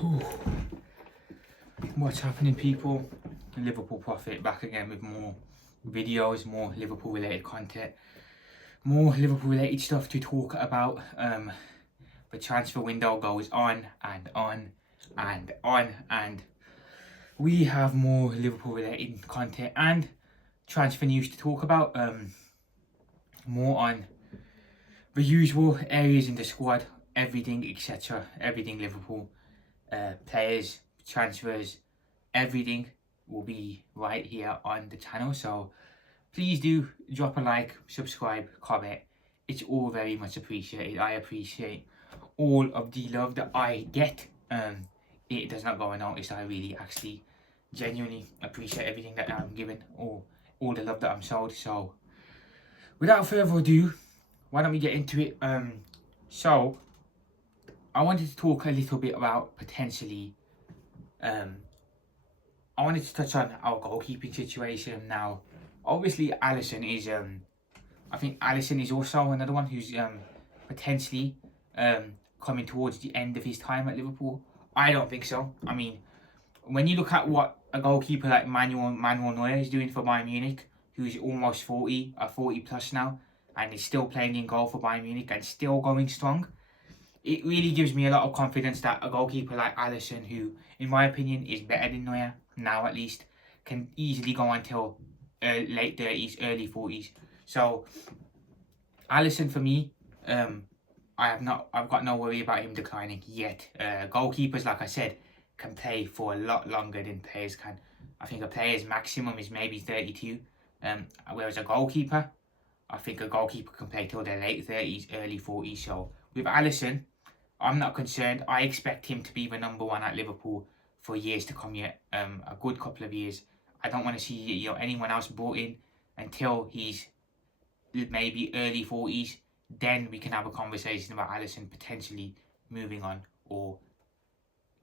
Whew. What's happening, people? Liverpool Prophet back again with more videos, more Liverpool related content, more Liverpool related stuff to talk about. The transfer window goes on and on and on, and we have more Liverpool related content and transfer news to talk about. More on the usual areas in the squad, everything, etc. Everything Liverpool, players, transfers, everything will be right here on the channel. So please do drop a like, subscribe, comment. It's all very much appreciated. I appreciate all of the love that I get. It does not go unnoticed. I really actually genuinely appreciate everything that I'm given, or all the love that I'm showed. So without further ado, why don't we get into it? So I wanted to talk a little bit about potentially I wanted to touch on our goalkeeping situation now. Obviously, Alisson is I think Alisson is also another one who's potentially coming towards the end of his time at Liverpool. I don't think so. I mean, when you look at what a goalkeeper like Manuel Neuer is doing for Bayern Munich, who's almost 40 plus now, and is still playing in goal for Bayern Munich and still going strong, it really gives me a lot of confidence that a goalkeeper like Alisson, who in my opinion is better than Neuer now at least, can easily go until late 30s, early 40s. So Alisson for me, I've got no worry about him declining yet. Goalkeepers, like I said, can play for a lot longer than players can. I think a player's maximum is maybe 32, whereas a goalkeeper, I think a goalkeeper can play till their late 30s, early 40s. So with Alisson, I'm not concerned. I expect him to be the number one at Liverpool for years to come yet. A good couple of years. I don't want to see anyone else brought in until he's maybe early 40s. Then we can have a conversation about Alisson potentially moving on or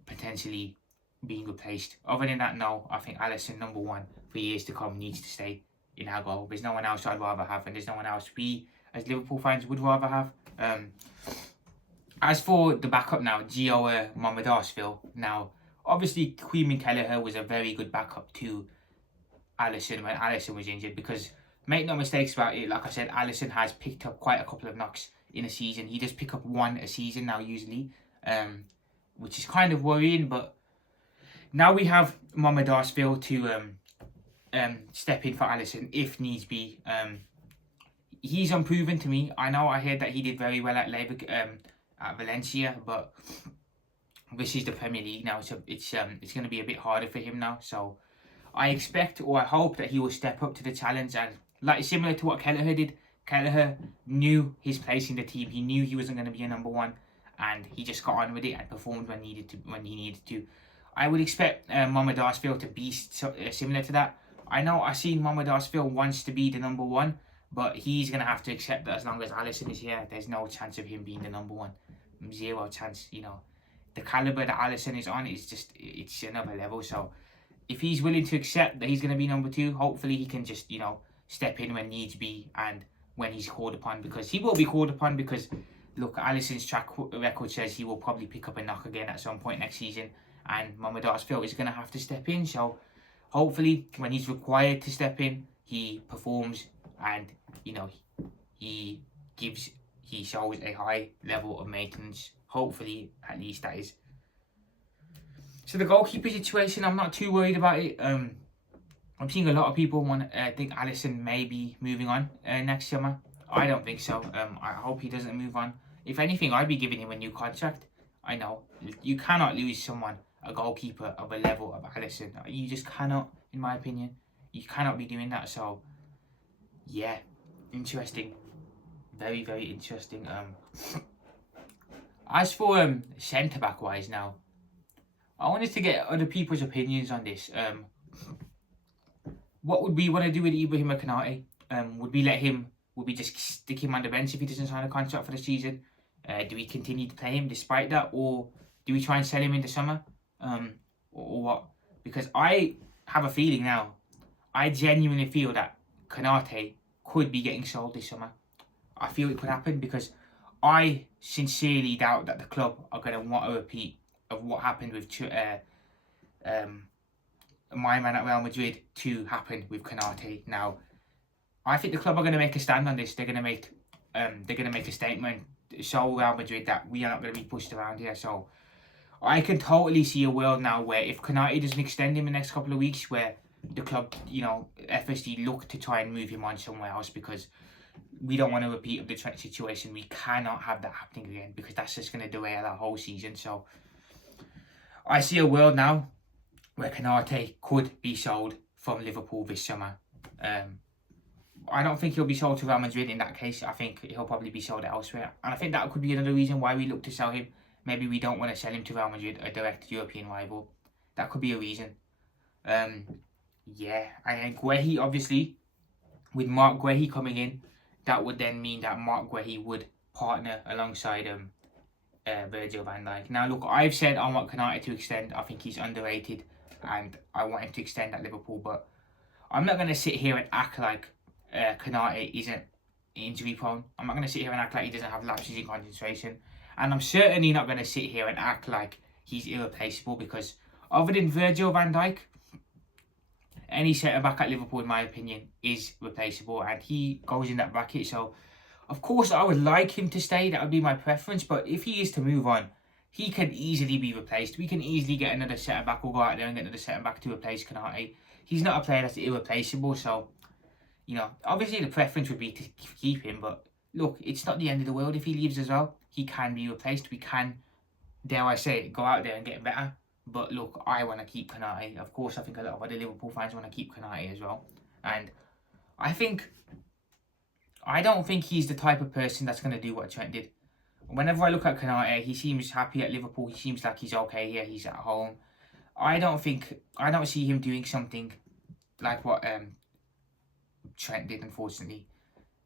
potentially being replaced. Other than that, no. I think Alisson, number one for years to come, needs to stay in our goal. There's no one else I'd rather have, and there's no one else we as Liverpool fans would rather have. As for the backup now, Gio Mohamed-Arsville. Now, obviously, Queen Kelleher was a very good backup to Alisson when Alisson was injured, because make no mistakes about it, like I said, Alisson has picked up quite a couple of knocks in a season. He does pick up one a season now usually, which is kind of worrying, but now we have Mohamed-Arsville to step in for Alisson if needs be. He's unproven to me. I know I heard that he did very well at at Valencia, but this is the Premier League now, so it's going to be a bit harder for him now. So I expect, or I hope, that he will step up to the challenge, and like similar to what Kelleher did. Kelleher knew his place in the team. He knew he wasn't going to be a number one, and he just got on with it and performed when he needed to. I would expect Mohamed-Arsville to be similar to that. I know I see Mohamed-Arsville wants to be the number one, but he's going to have to accept that as long as Alisson is here, there's no chance of him being the number one. Zero chance, The calibre that Alisson is on is just, it's another level. So if he's willing to accept that he's going to be number two, hopefully he can just, step in when needs be and when he's called upon, because he will be called upon, because look, Alisson's track record says he will probably pick up a knock again at some point next season, and Mohamed-Arsville is going to have to step in. So hopefully when he's required to step in, he performs and, he shows a high level of maintenance. Hopefully, at least that is. So the goalkeeper situation, I'm not too worried about it. I'm seeing a lot of people think Alisson may be moving on next summer. I don't think so. I hope he doesn't move on. If anything, I'd be giving him a new contract. I know you cannot lose someone, a goalkeeper of a level of Alisson. You just cannot, in my opinion. You cannot be doing that. So yeah, interesting. Very, very interesting. As for centre-back wise now, I wanted to get other people's opinions on this. What would we want to do with Ibrahima Konate? Would we just stick him on the bench if he doesn't sign a contract for the season? Do we continue to play him despite that? Or do we try and sell him in the summer? Or what? Because I have a feeling now, I genuinely feel that Konate could be getting sold this summer. I feel it could happen, because I sincerely doubt that the club are going to want to repeat of what happened with my man at Real Madrid to happen with Konate. Now, I think the club are going to make a stand on this. They're going to make a statement, show Real Madrid that we are not going to be pushed around here. So I can totally see a world now where if Konate doesn't extend him in the next couple of weeks, where the club, FSG look to try and move him on somewhere else, because we don't want to repeat of the Trent situation. We cannot have that happening again, because that's just going to derail our whole season. So I see a world now where Konate could be sold from Liverpool this summer. I don't think he'll be sold to Real Madrid in that case. I think he'll probably be sold elsewhere. And I think that could be another reason why we look to sell him. Maybe we don't want to sell him to Real Madrid, a direct European rival. That could be a reason. Yeah, and then Guehi, obviously, with Mark Guehi coming in, that would then mean that Mark Guehi would partner alongside Virgil van Dijk. Now, look, I've said I want Konate to extend. I think he's underrated, and I want him to extend at Liverpool. But I'm not going to sit here and act like Konate isn't injury prone. I'm not going to sit here and act like he doesn't have lapses in concentration. And I'm certainly not going to sit here and act like he's irreplaceable, because other than Virgil van Dijk, any centre-back at Liverpool, in my opinion, is replaceable, and he goes in that bracket. So, of course, I would like him to stay. That would be my preference. But if he is to move on, he can easily be replaced. We can easily get another centre-back. We'll go out there and get another centre-back to replace Konate. He's not a player that's irreplaceable. So, obviously the preference would be to keep him. But, look, it's not the end of the world if he leaves as well. He can be replaced. We can, dare I say it, go out there and get better. But look, I want to keep Konate. Of course, I think a lot of other Liverpool fans want to keep Konate as well. And I don't think he's the type of person that's going to do what Trent did. Whenever I look at Konate, he seems happy at Liverpool. He seems like he's okay here. He's at home. I don't see him doing something like what Trent did, unfortunately.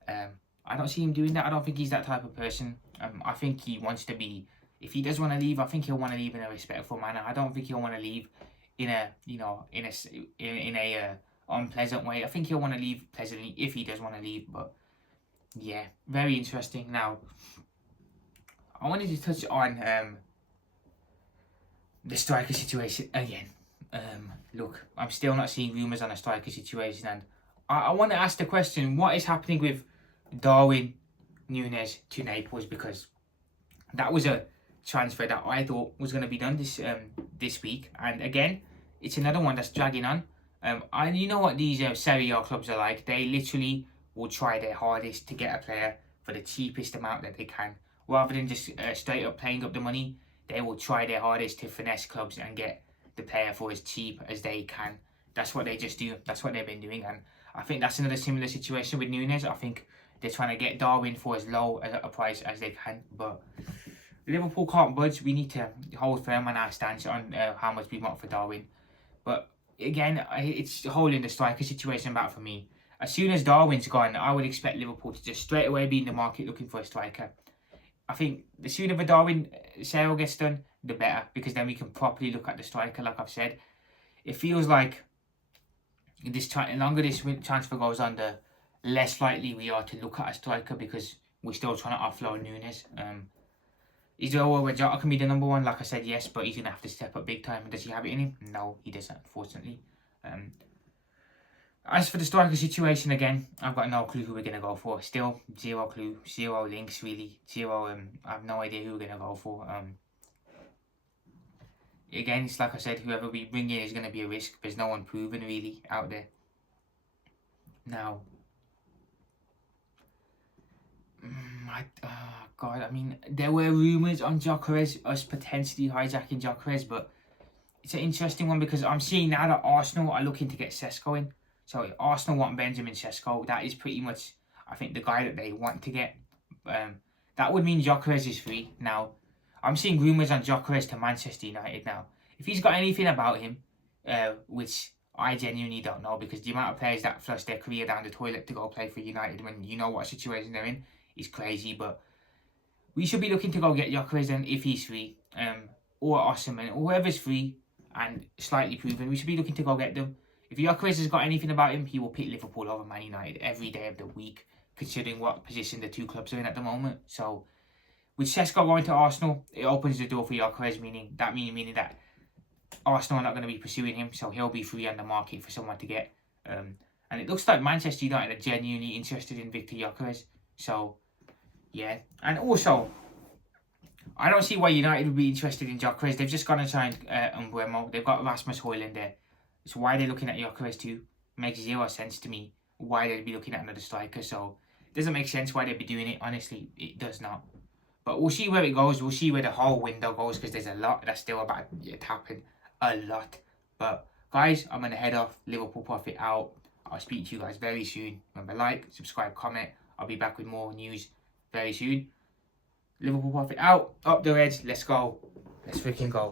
I don't see him doing that. I don't think he's that type of person. I think he wants to be. If he does want to leave, I think he'll want to leave in a respectful manner. I don't think he'll want to leave in a unpleasant way. I think he'll want to leave pleasantly if he does want to leave. But yeah, very interesting. Now, I wanted to touch on the striker situation again. Look, I'm still not seeing rumours on a striker situation, and I want to ask the question: what is happening with Darwin Núñez to Naples? Because that was a transfer that I thought was going to be done this week, and again, it's another one that's dragging on. And you know what these Serie A clubs are like? They literally will try their hardest to get a player for the cheapest amount that they can, rather than just straight up paying up the money. They will try their hardest to finesse clubs and get the player for as cheap as they can. That's what they just do. That's what they've been doing, and I think that's another similar situation with Núñez. I think they're trying to get Darwin for as low a price as they can, but Liverpool can't budge. We need to hold firm on our stance on how much we want for Darwin. But again, it's holding the striker situation back for me. As soon as Darwin's gone, I would expect Liverpool to just straight away be in the market looking for a striker. I think the sooner the Darwin sale gets done, the better, because then we can properly look at the striker. Like I've said, it feels like the longer this transfer goes on, the less likely we are to look at a striker, because we're still trying to offload Núñez. Is there a world where Jota can be the number one? Like I said, yes, but he's going to have to step up big time. Does he have it in him? No, he doesn't, unfortunately. As for the striker situation, again, I've got no clue who we're going to go for. Still, zero clue, zero links, really. Zero, I have no idea who we're going to go for. Again, it's like I said, whoever we bring in is going to be a risk. There's no one proven, really, out there. Now, there were rumours on Gyökeres, us potentially hijacking Gyökeres, but it's an interesting one, because I'm seeing now that Arsenal are looking to get Sesko in. So Arsenal want Benjamin Sesko. That is pretty much, I think, the guy that they want to get. That would mean Gyökeres is free. Now, I'm seeing rumours on Gyökeres to Manchester United now. If he's got anything about him, which I genuinely don't know, because the amount of players that flush their career down the toilet to go play for United when you know what situation they're in is crazy. But we should be looking to go get Gyökeres then if he's free, or Osimhen, or whoever's free and slightly proven. We should be looking to go get them. If Gyökeres has got anything about him, he will pick Liverpool over Man United every day of the week, considering what position the two clubs are in at the moment. So with Sesko going to Arsenal, it opens the door for Gyökeres, meaning that Arsenal are not going to be pursuing him, so he'll be free on the market for someone to get. And it looks like Manchester United are genuinely interested in Victor Gyökeres. So, yeah. And also, I don't see why United would be interested in Gyökeres. They've just gone and signed Ibrahima. They've got Rasmus Højlund there. So why are they looking at Gyökeres too? Makes zero sense to me why they'd be looking at another striker. So it doesn't make sense why they'd be doing it. Honestly, it does not. But we'll see where it goes. We'll see where the whole window goes, because there's a lot that's still about to happen. A lot. But guys, I'm going to head off. Liverpool Profit out. I'll speak to you guys very soon. Remember, like, subscribe, comment. I'll be back with more news very soon. Liverpool Profit out. Up the Reds. Let's go. Let's freaking go.